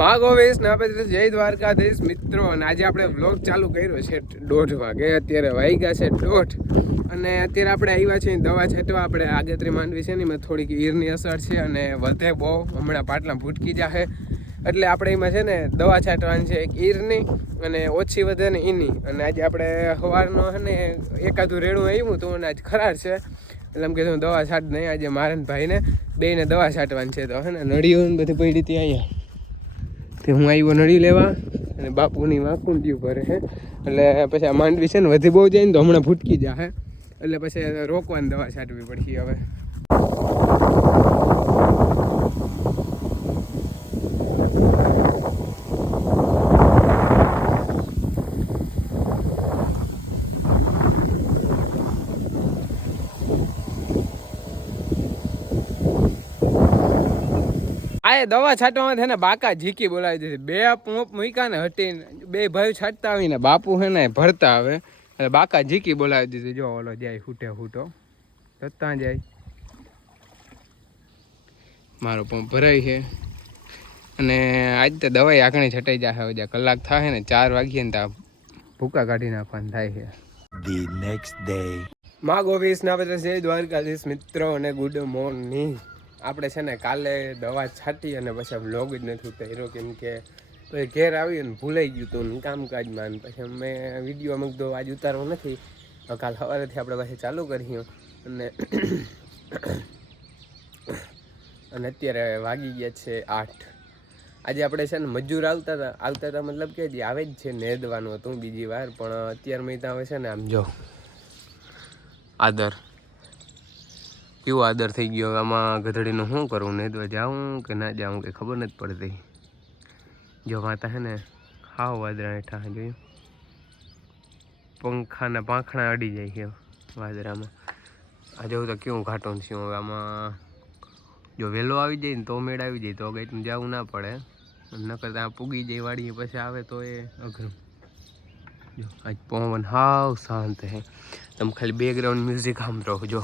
માગોવેશ ને આપણે જય દ્વારકાધીશ મિત્રો. અને આજે આપણે વ્લોગ ચાલુ કર્યો છે 1:30 વાગે. અત્યારે વાગ્યા છે 1:30 અને અત્યારે આપણે આવ્યા છીએ દવા છાંટવા. આપણે આગતરી માંડવી છે ને એમાં થોડીક ઈરની અસર છે અને વધે બહુ, હમણાં પાટલા ભૂટકી જાહે, એટલે આપણે એમાં છે ને દવા છાંટવાની છે, એક ઈરની અને ઓછી વધે ને એની. અને આજે આપણે સવારનો છે ને એકાદું રેડું આવ્યું હતું અને આજ ખરાર છે એટલે એમ કીધું દવા છાંટ નહીં. આજે મારે ભાઈને બેને દવા છાંટવાની છે. તો છે ને નળીઓ બધી પડી હતી અહીંયા, તે હું આવ્યો નળી લેવા અને બાપુની વાંકુંડિયું ભરે છે. એટલે પછી આ માંડવી છે ને વધી બહુ જાય ને તો હમણાં ભૂટકી જાય, એટલે પછી રોકવાની દવા છાંટવી પડશે હવે. આ દવા છાંટવામાં છે ને બાકા ઝીકી બોલાવી દીધી. બે પોંપ મૂક્યા ને હટીને બે ભાઈ છાંટતા આવીને બાપુ છે ને ભરતા આવે એટલે બાકા ઝીકી બોલાવી દીધી. જો ઓલો જાય ફૂટો જતા જાય, મારો પંપ ભરાય છે. અને આજ તો દવાઈ આંકણી છટાઈ જાય. હવે કલાક થાય ને 4 વાગ્યે ને ત્યાં ભૂકા કાઢી નાખવાનું થાય છે. The next day. માગોવીસ ના બધા જય દ્વારકાધીશ મિત્રો અને ગુડ મોર્નિંગ. આપણે છે ને કાલે દવા છાંટી અને પછી વ્લોગ જ નથી ઉતાર્યો, કેમ કે પછી ઘેર આવ્યું ને ભૂલાઈ ગયું હતું કામકાજમાં. પછી મેં વિડીયો અમુક દો આજ ઉતારવો નથી, કાલ સવારેથી આપણે પાછી ચાલુ કર્યું. અને અત્યારે વાગી ગયા છે 8. આજે આપણે છે ને મજૂર આવતા હતા મતલબ કે જે આવે જ છે નેદવાનું હતું બીજી વાર, પણ અત્યારે મેં ત્યાં આવે છે ને આમ જો આદર કેવો આદર થઈ ગયો. આમાં ગધડીનું શું કરવું, નેદવા જાઉં કે ના જાઉં કે ખબર નથી પડતી. જો માતા છે ને હાવ વાદરા હેઠા જોયું, પંખાના પાંખણા અડી જાય છે વાદરામાં. આ જવું તો કેવું ઘાટું થયું. હવે આમાં જો વહેલો આવી જાય ને તો મેળ આવી જાય તો ગઈટનું જવું ના પડે, નકર ત્યાં પૂગી જાય વાડીએ પછી આવે તો એ અઘરું. જો આજ પવન હાવ શાંત છે, તમે ખાલી બેકગ્રાઉન્ડ મ્યુઝિક સાંભળો. જો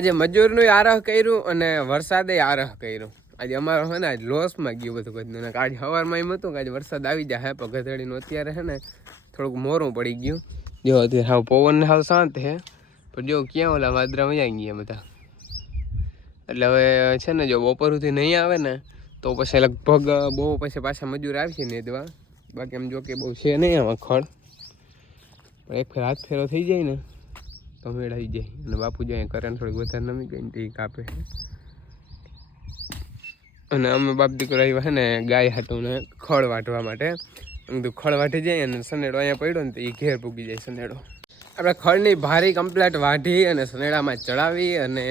આજે મજૂરનું આરહ કર્યું અને વરસાદે આરહ કર્યું. આજે અમારો છે ને આજ લોસમાં ગયું બધું બધું. આજે સવારમાં એમ હતું કે આજે વરસાદ આવી જાય, પણ ગધેડીનું અત્યારે છે ને થોડુંક મોરું પડી ગયું. જો અત્યારે હાવ પવન હાવ શાંત છે, પણ જો ક્યાં ઓલા વાદરા વજાઈ ગયા બધા. એટલે હવે છે ને જો બપોર સુધી નહીં આવે ને તો પછી લગભગ બહુ પછી પાછા મજૂર આવશે નેદવા. બાકી એમ જો કે બહુ છે નહીં આમાં ખડ, પણ એક ફેર હાથ ફેરો થઈ જાય ને તો મેળાઈ જાય. અને બાપુ જો અહીંયા કરંટ થોડીક વધારે નમી ગઈ ને તે કાપે છે. અને અમે બાપ દીકરો આવ્યા છે ને ગાય હાટું ને ખડ વાટવા માટે. બધું ખડ વાટી જાય અને સનેડો અહીંયા પડ્યો ને તો એ ઘેર પૂગી જાય સનેડો. આપણે ખડની ભારી કમ્પ્લેટ વાઢી અને સનેડામાં ચડાવી અને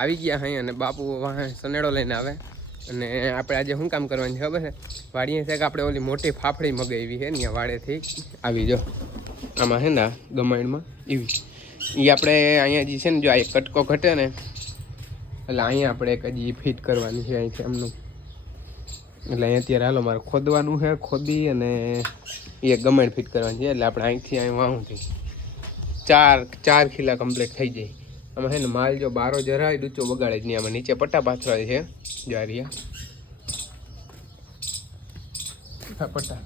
આવી ગયા અહીં. અને બાપુ સનેડો લઈને આવે. અને આપણે આજે શું કામ કરવાનું છે ખબર છે? વાડીએ છે કે આપણે ઓલી મોટી ફાફડી મગાવી છે ત્યાં વાડેથી આવી. જો આમાં છે ને ગમાણમાં એવી એ આપણે અહીંયા જે છે ને જો આ એક કટકો ઘટે ને એટલે અહીંયા આપણે એક હજી ફિટ કરવાની છે અહીંથી એમનું. એટલે અહીંયા અત્યારે હાલો મારે ખોદવાનું છે, ખોદી અને એ ગમાણ ફિટ કરવાની છે. એટલે આપણે અહીંથી અહીં વાવું થઈ 4 ખીલા કમ્પ્લીટ થઈ જાય. આમાં છે ને માલ જો બારો જરાય ડૂચો બગાડે જ નહીં. આમાં નીચે પટ્ટા પાથરા છે જારિયા પટ્ટા,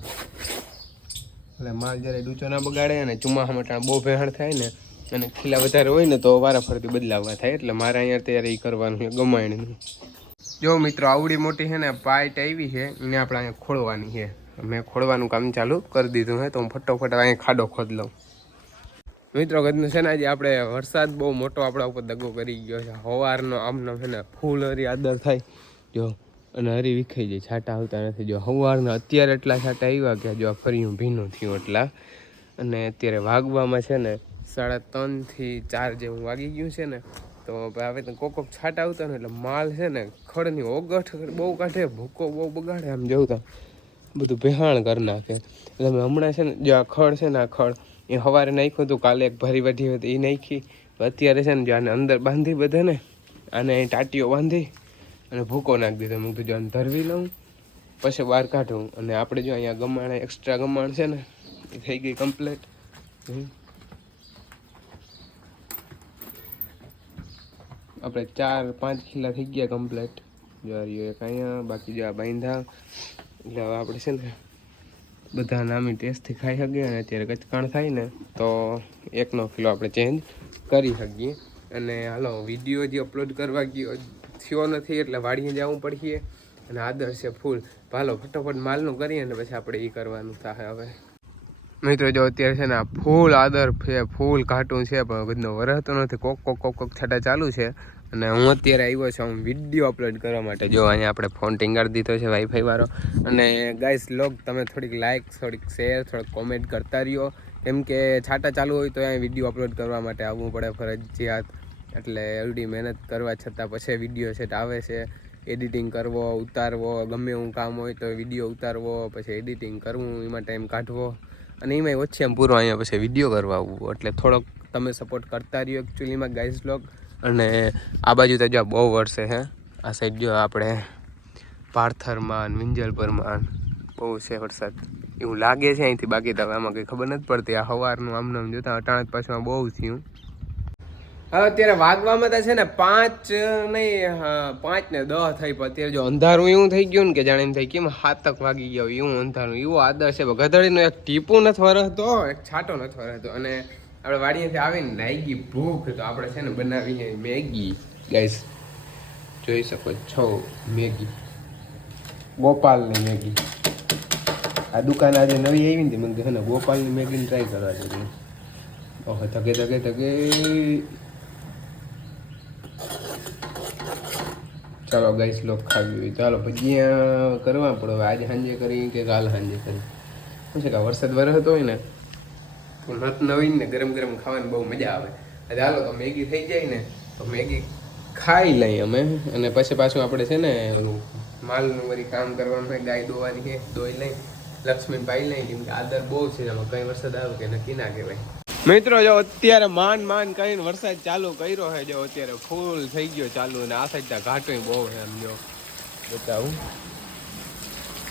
એટલે માલ જરાય ડૂચો ના બગાડે. અને ચોમાસામાં બહુ ભેહાણ થાય ને અને ખીલા વધારે હોય ને તો વારા ફરતી બદલાવવા થાય. એટલે મારે અહીંયા અત્યારે એ કરવાનું છે ગમાણનું. જો મિત્રો આવડી મોટી છે ને પાઇટ આવી છે, એને આપણે અહીંયા ખોળવાની છે. મેં ખોળવાનું કામ ચાલુ કરી દીધું છે, તો હું ફટોફટ અહીંયા ખાડો ખોદ લઉં. મિત્રો ગદનું છે ને આજે આપણે વરસાદ બહુ મોટો આપણા ઉપર દગો કરી ગયો છે. સવારનો આમનો છે ને ફૂલ હરી આદર થાય જો, અને હરી વિખાઈ જાય, છાંટા આવતા નથી. જો સવારના અત્યારે એટલા છાંટા આવ્યા કે જો ફરી ભીનું થયું એટલા. અને અત્યારે વાગવામાં છે ને 3:30 થી 4 જેવું વાગી ગયું છે ને. તો હવે તો કોક છાંટા આવતા ને એટલે માલ છે ને ખડની ઓગઠ બહુ કાઢે, ભૂકો બહુ બગાડે. આમ જવું તો બધું ભેહાણ કરી નાખે. એટલે અમે હમણાં છે ને જો આ ખડ છે ને આ ખડ એ સવારે નાખ્યું હતું, કાલે એક ભરી વાઢી હતી એ નાખી. અત્યારે છે ને જો આને અંદર બાંધી બધે ને આને ટાટીઓ બાંધી અને ભૂકો નાખી દીધો. મેં કીધું આને ધરવી લઉં પછી બહાર કાઢું. અને આપણે જો અહીંયા ગમાણ એક્સ્ટ્રા ગમાણ છે ને એ થઈ ગઈ કમ્પ્લીટ. આપણે 4-5 ખીલા થઈ ગયા કમ્પ્લીટ. જો એક અહીંયા બાકી જો આ બાંધા. એટલે હવે આપણે છે ને બધા નામી ટેસ્ટથી ખાઈ શકીએ. અને અત્યારે કચકાણ થાય ને તો 1 કિલો આપણે ચેન્જ કરી શકીએ. અને હાલો વિડીયો જે અપલોડ કરવા થયો નથી એટલે વાડીએ જવું પડશે. અને આદર છે ફૂલ. હાલો ફટોફટ માલનું કરીએ ને પછી આપણે એ કરવાનું થાય. હવે મિત્રો જો અત્યારે છે ને આ ફૂલ આદર છે, ફૂલ ઘાટું છે, પણ બધનો વરસતો નથી. કોક છાટા ચાલુ છે. અને હું અત્યારે આવ્યો છું વિડીયો અપલોડ કરવા માટે. જો અહીંયા આપણે ફોન ટીંગાડી દીધો છે વાઈફાઈ વાળો. અને ગાઈસ લોગ તમે થોડીક લાઇક, થોડીક શેર, થોડીક કોમેન્ટ કરતા રહ્યો. કેમ કે છાટા ચાલુ હોય તો અહીંયા વિડીયો અપલોડ કરવા માટે આવવું પડે ફરજિયાત. એટલે એવડી મહેનત કરવા છતાં પછી વિડીયો સેટ આવે છે. એડિટિંગ કરવો, ઉતારવો, ગમે એવું કામ હોય તો વિડીયો ઉતારવો, પછી એડિટિંગ કરવું, એમાં ટાઈમ કાઢવો. અને એમાંય ઓછી એમ પૂરો અહીંયા પછી વિડીયો કરવા આવવું. એટલે થોડોક તમે સપોર્ટ કરતા રહ્યો એકચ્યુઅલીમાં ગાઈસ લોગ. અને આ બાજુ તો જો બહુ વરસે હે. આ સાઈડ જો આપણે પાર્થરમાં, વિંજલપરમાં બહુ છે વરસાદ એવું લાગે છે અહીંથી. બાકી તો આમાં કંઈ ખબર નથી પડતી. આ સવારનું આમનામ જોતા અટાણત પાછું બહુ થયું. હવે અત્યારે વાગવામાં તો છે ને 5 નહીં 5 ને 10 થઈ. પણ અત્યારે જો અંધારું એવું થઈ ગયું ને કે જાણે એમ થઈ કેમ 7 વાગી ગયો એવું અંધારું એવું આદર છે. ગધડીનો એક ટીપું નથી વરસતો, એક છાંટો નથી વરસતો. અને આપણે વાડીએથી આવીને લાગી ભૂખ તો આપણે છે ને બનાવીએ મેગી. ગાઈસ જોઈ શકો છો મેગી, ગોપાલની મેગી. આ દુકાન આજે નવી આવી ને મને કહે ને ગોપાલની મેગીને ટ્રાય કરવા જોઈએ. ઓહો ધગે ચાલો ગાઈસ લોક ખાવી હોય ચાલો ભજીયા કરવા પડે. હવે આજે સાંજે કરી કે કાલ સાંજે કરી. શું છે કે વરસાદ વરસતો હોય ને તો નત નવીન ને ગરમ ગરમ ખાવાની બહુ મજા આવે. ચાલો તો મેગી થઈ જાય ને તો મેગી ખાઈ લઈએ અમે. અને પછી પાછું આપણે છે ને માલનું વળી કામ કરવાનું હોય. ગાય દોવાની છે, દોઈ લઈ લક્ષ્મી પાઈ લઈ. કેમ કે આદર બહુ છે એમાં કઈ વરસાદ આવે કે નક્કી ના કહેવાય. મિત્રો જો અત્યારે માંડ કરીને વરસાદ ચાલુ કર્યો છે. જો અત્યારે ફૂલ થઈ ગયો ચાલુ. અને આ સાઈડ ઘાટું બહુ છે એમ જો બતાવું.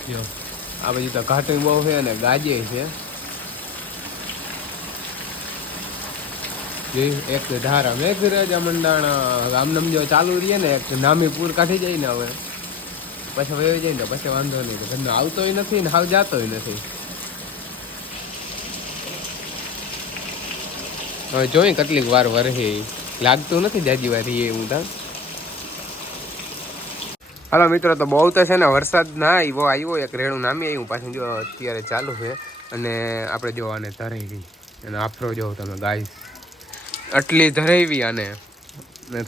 જો આ બાજુ તો ઘાટું બહુ છે અને ગાજે છે. એક ધારા મેઘરાજા મંડાણા આમનામ જો ચાલુ રહીએ ને એક નામી પૂર કાઢી જાય ને હવે પછી વયો જાય ને પછી વાંધો નહીં. ઘરનો આવતોય નથી ને હાવ જાતોય નથી. હવે જોઈ કેટલીક વાર વરહે લાગતું નથી જાજી વાર રહીએ હું ત્યાં. હાલો મિત્રો તો બહુ તો છે ને વરસાદ ના આવ્યો એક રેણું નામી આવ્યું પાછું જો અત્યારે ચાલુ છે. અને આપણે જો આને ધરાવી અને આફરો જોવો તમે ગાય આટલી ધરાવી આને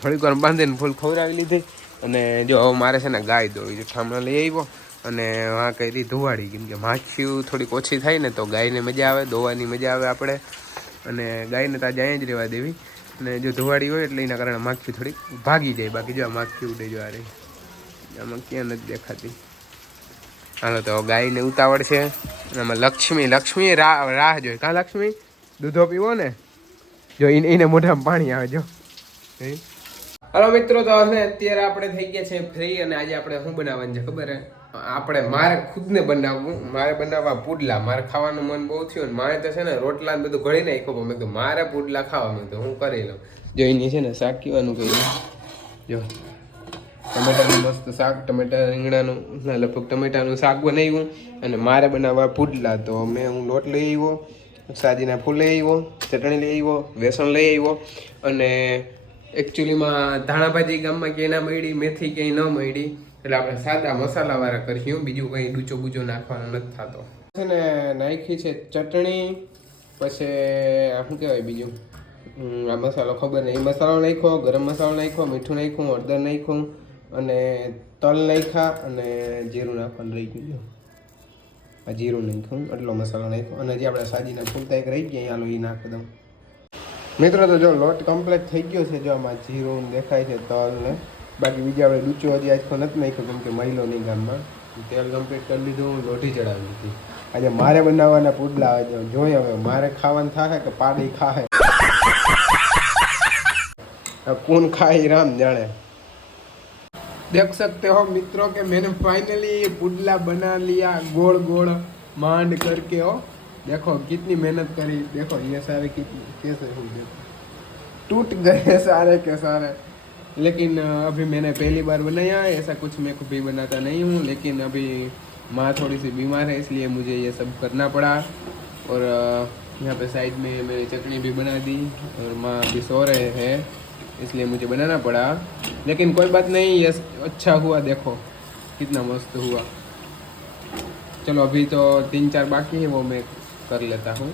થોડીક વાર બાંધીને ફૂલ ખવડાવી લીધી. અને જો હવે મારે છે ને ગાય દોવી જો ઠામણા લઈ આવ્યો અને વાં કરી ધોવાડી. કેમ કે માખીઓ થોડીક ઓછી થાય ને તો ગાયને મજા આવે, દોવાની મજા આવે આપણે. અને ગાયને તો આજે અહીંયા જ રહેવા દેવી. અને જો ધોવાડી હોય એટલે એના કારણે માખી થોડીક ભાગી જાય. બાકી જો આ માખી ઉડે જો આ રહી આમાં ક્યાં નથી દેખાતી. હાલો તો ગાયને ઉતાવળ છે. આમાં લક્ષ્મી રાહ જોઈ. કાં લક્ષ્મી દૂધો પીવો ને જો એને મોઢામાં પાણી આવે જો. હાલો મિત્રો તો અત્યારે આપણે થઈ ગયા છે ફ્રી. અને આજે આપણે શું બનાવવાનું છે ખબર હે? આપણે મારે ખુદને બનાવવું. મારે બનાવવા પુડલા. મારે ખાવાનું મન બહુ થયું ને મારે તો છે ને રોટલા ને બધું ઘડી નાખ્યું. મેં કીધું મારે પુડલા ખાવા. મેં તો હું કરી લઉં. જો એની છે ને શાક કહેવાનું કહ્યું જો ટમેટાનું મસ્ત શાક, ટમેટા રીંગણાનું લગભગ ટમેટાનું શાક બનાવ્યું. અને મારે બનાવવા પુડલા. તો હું લોટ લઈ આવ્યો, સાજીના ફૂલ લઈ આવ્યો, ચટણી લઈ આવ્યો, બેસણ લઈ આવ્યો. અને એકચ્યુઅલીમાં ધાણાભાજી ગામમાં ક્યાંય ના મળી, મેથી ક્યાંય ન મળી. એટલે આપણે સાદા મસાલાવાળા કરીશું. બીજું કંઈ ડૂચો બૂચો નાખવાનો નથી થતો. છે ને નાખી છે ચટણી. પછી શું કહેવાય બીજું આ મસાલો ખબર નહીં. એ મસાલો નાખ્યો, ગરમ મસાલો નાખ્યો, મીઠું નાખ્યું, હળદર નાખ્યું અને તલ નાખ્યા અને જીરું નાખવાનું રહી ગયું. આ જીરું નાખ્યું એટલો મસાલો નાખ્યો. અને જે આપણે સાજીના ફૂલતા એક રહી ગયા હાલો એ નાખી દઉં. મિત્રો તો જો લોટ કમ્પ્લીટ થઈ ગયો છે. જો આમાં જીરું દેખાય છે, તલ ને બાકી બીજા આપણે ડૂચો હજી આજકો નથી નાખ્યો કેમ કે મહિલો નહીં ગામમાં. તેલ કમ્પ્લીટ કરી લીધું, લોટી ચડાવી લીધી. આજે મારે બનાવવાના પુડલા આવે જોઈએ હવે મારે ખાવાનું થાય કે પાડી ખાય કોણ ખાય રામ જાણે. देख सकते हो मित्रों के मैंने फाइनली ये पुडला बना लिया गोल गोल मांड करके हो। देखो कितनी मेहनत करी, देखो ये सारे कितने कैसे हुए, देखो टूट गए सारे के सारे। लेकिन अभी मैंने पहली बार बनाया, ऐसा कुछ मैं कभी बनाता नहीं हूँ, लेकिन अभी माँ थोड़ी सी बीमार है इसलिए मुझे ये सब करना पड़ा। और यहाँ पे साइड में मैंने चटनी भी बना दी और माँ अभी सो रहे हैं इसलिए मुझे बनाना पड़ा। लेकिन कोई बात नहीं, ये अच्छा हुआ, देखो कितना मस्त हुआ। चलो अभी तो 3-4 बाकी है वो मैं कर लेता हूँ।